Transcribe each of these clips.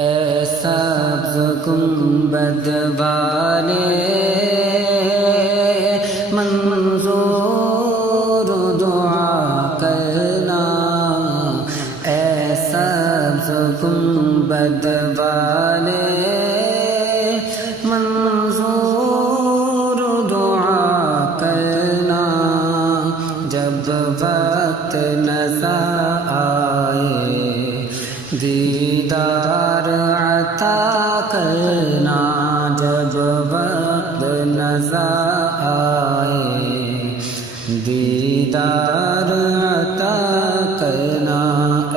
اے سبز گنبد والے منظور دعا کرنا، اے سبز گنبد والے منظور دعا کرنا، جب وقت نظر آئے دیدار عطا کرنا، جب وقت نظر آئے دیدار عطا کرنا،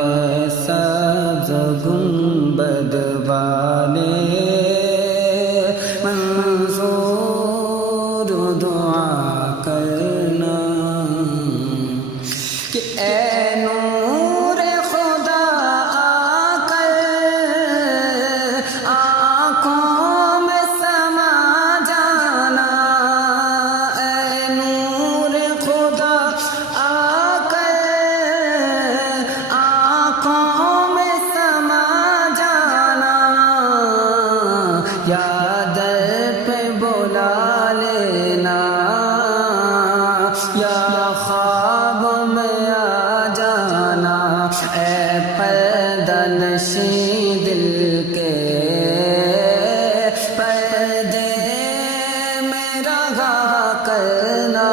اے سبز گنبد والے منظور دعا کرنا، کہ اے نور خدا آ کر آنکھوں میں سما جانا، اے نور خدا آ کر آنکھوں میں سما جانا، یا در پہ بلا لینا، یا خواب میں آ جانا، اے پردہ نشین دل کے پردے میں رہا کرنا،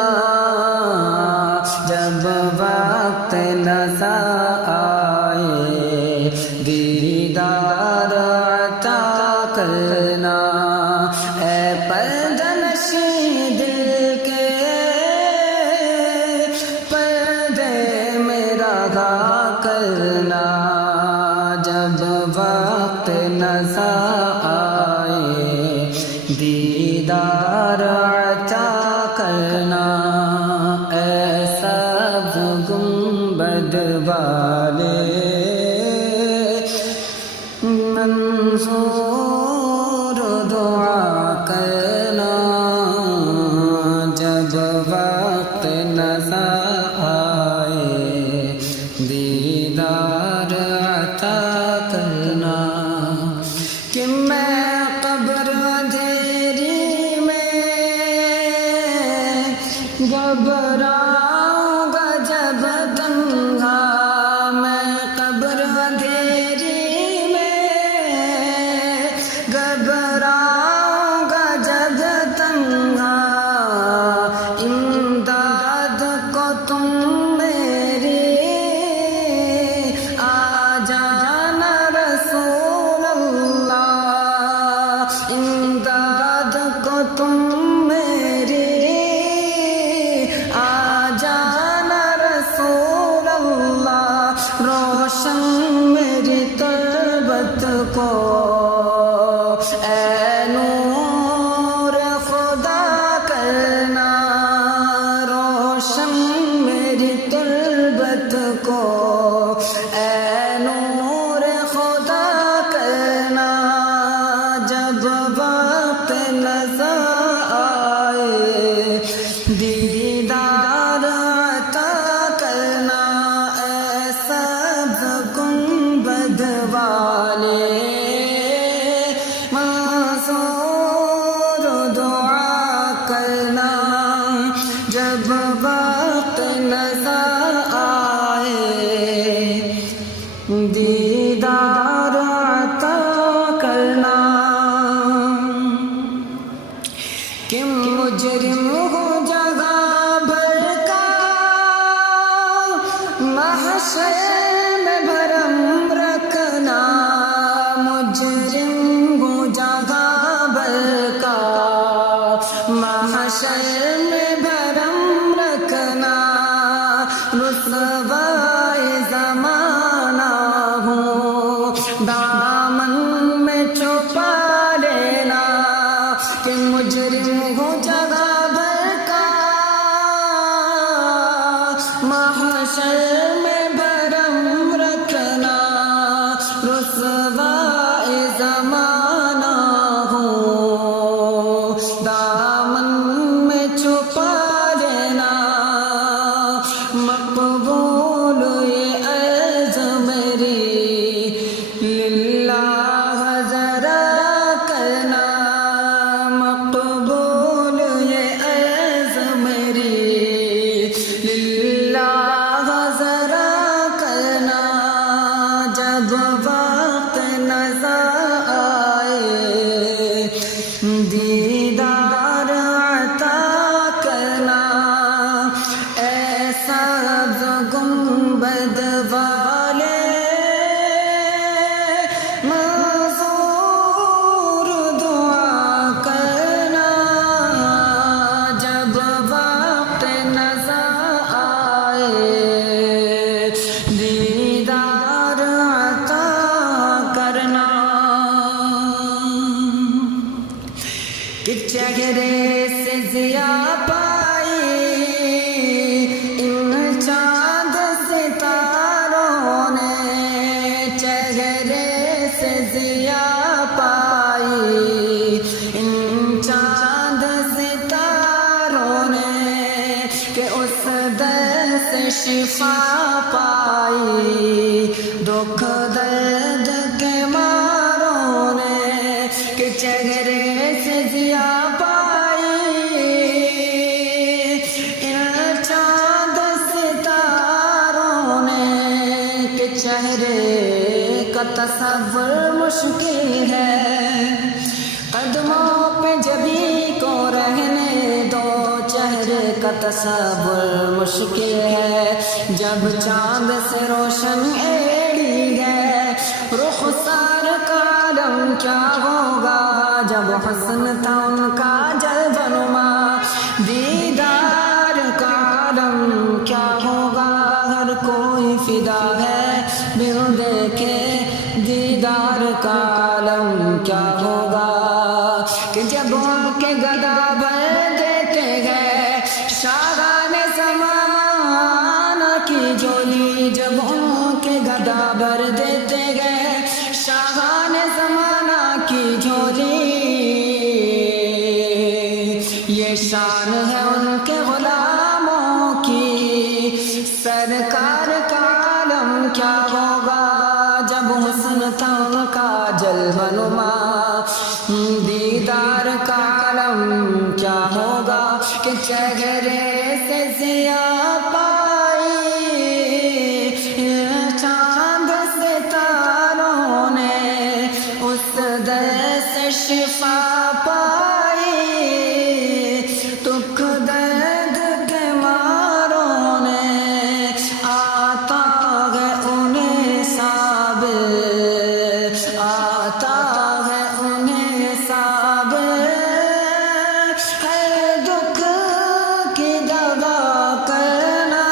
جب وقت نظر آئے دیدار عطا کرنا، اے پردہ نشین دل کے پردے میں رہا کرنا، جب وقت نظر آئے دیدار عطا کرنا، اے سبز گنبد والے منظور دعا کرنا، جب وقت نظر آئے دیدار عطا کرنا، کہ میں قبر اندھیری میں گھبراؤں گا جب تنہا، میں قبر اندھیری میں گھبراؤں گا جب تنہا، امداد کو تم میری آ جانا رسول اللہ، امداد کو تم میری آ جانا رسول اللہ، روشن میری تربت کو اے نور خدا کرنا، روشن میری تربت کو اے نور خدا کرنا، جب وقت نظر آئے دیدار عطا کرنا، اے سبز گنبد والے منظور دعا کرنا، جب وقت نظر آئے دیدار عطا کرنا، کہ مجرم ہو جگہ بھر کا محشر میں بھرم رکھنا، مجرم ہو جگہ بھر کا محشر میں بھرم رکھنا، رسوائے زمانہ ہو دامن میں چھپا لینا، کہ مجرم ہو جگہ بھر کا محشر میں بھرم رکھنا، رسوائے زمانہ ہو دامن میں چھپا لینا، مقبول یہ عرض میری للہ چہرے سے ضیا پائی ان چاند ستاروں نے، چہرے سے ضیا پائی ان چاند ستاروں نے، کہ اس در سے شفا پائی دکھ درد کے ماروں نے، کہ چہرے سے ضیا پائی ان چاند ستاروں نے، کہ چہرے کا تصور مشکل ہے، قدموں پہ جبھی کو رہنے دو، چہرے کا تصور مشکل ہے، جب چاند سے روشن ایڑی ہے، رخسار کا عالم کیا ہوگا، جب حسن تھا ان کا جلوہ نما، دیدار کا عالم کیا ہوگا، ہر کوئی فدا ہے بن دیکھے دیدار کا عالم کیا ہوگا، کہ جب ان کے گدا بھر دیتے گئے شاہان زمانہ کی جھولی، جب ان کے گدا بھر دیتے گئے شاہان زمانہ کی جھولی، یہ شان ہے ان کے غلاموں کی، سرکار کا عالم کیا ہوگا، جب حسن تھا ان کا جلوہ نما، دیدار کا عالم کیا ہوگا، کہ چہرے سے ضیا پائی چاند ستاروں نے، اس در سے شفا پائی دکھ درد کے ماروں نے، آتا ہے انہیں صابر، آتا ہے انہیں صابر، ہر دکھ کی دوا کرنا،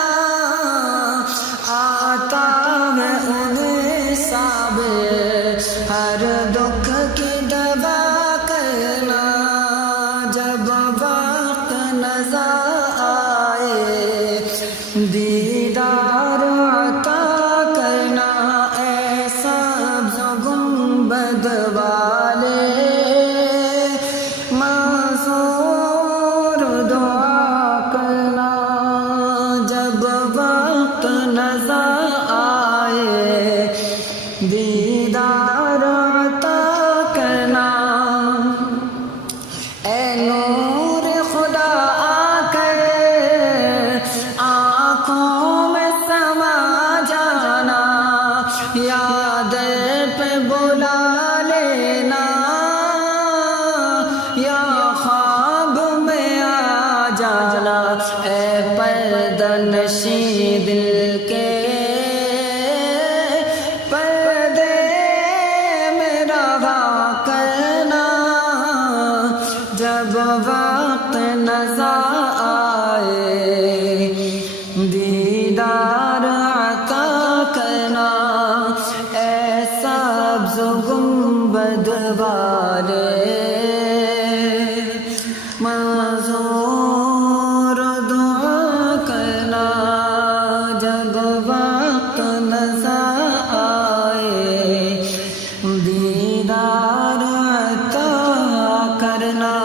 آتا ہے انہیں صابر، ہر دکھ کی دوا کرنا، جب وقت نظر آئے دیدار عطا کرنا، ایسا سبز گنبد والے منظور دعا کرنا، جب وقت نظر آئے دیدار عطا کرنا، اے نور خدا آ کر آنکھوں میں سما جانا، یاد پہ بلا لینا، یا خواب میں آ جانا، اے پردہ نشین دل کے پردے میں رہا کرنا، جب وقت نظر آئے دیدار عطا کرنا، اے سبز گنبد والے منظور دعا کرنا، جب وقت نظر آئے دیدار عطا کرنا،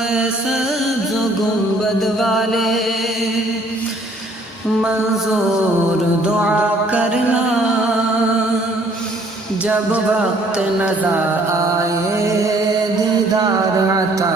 اے سبز گنبد والے منظور دعا کرنا، جب وقت نظر آئے دیدار عطا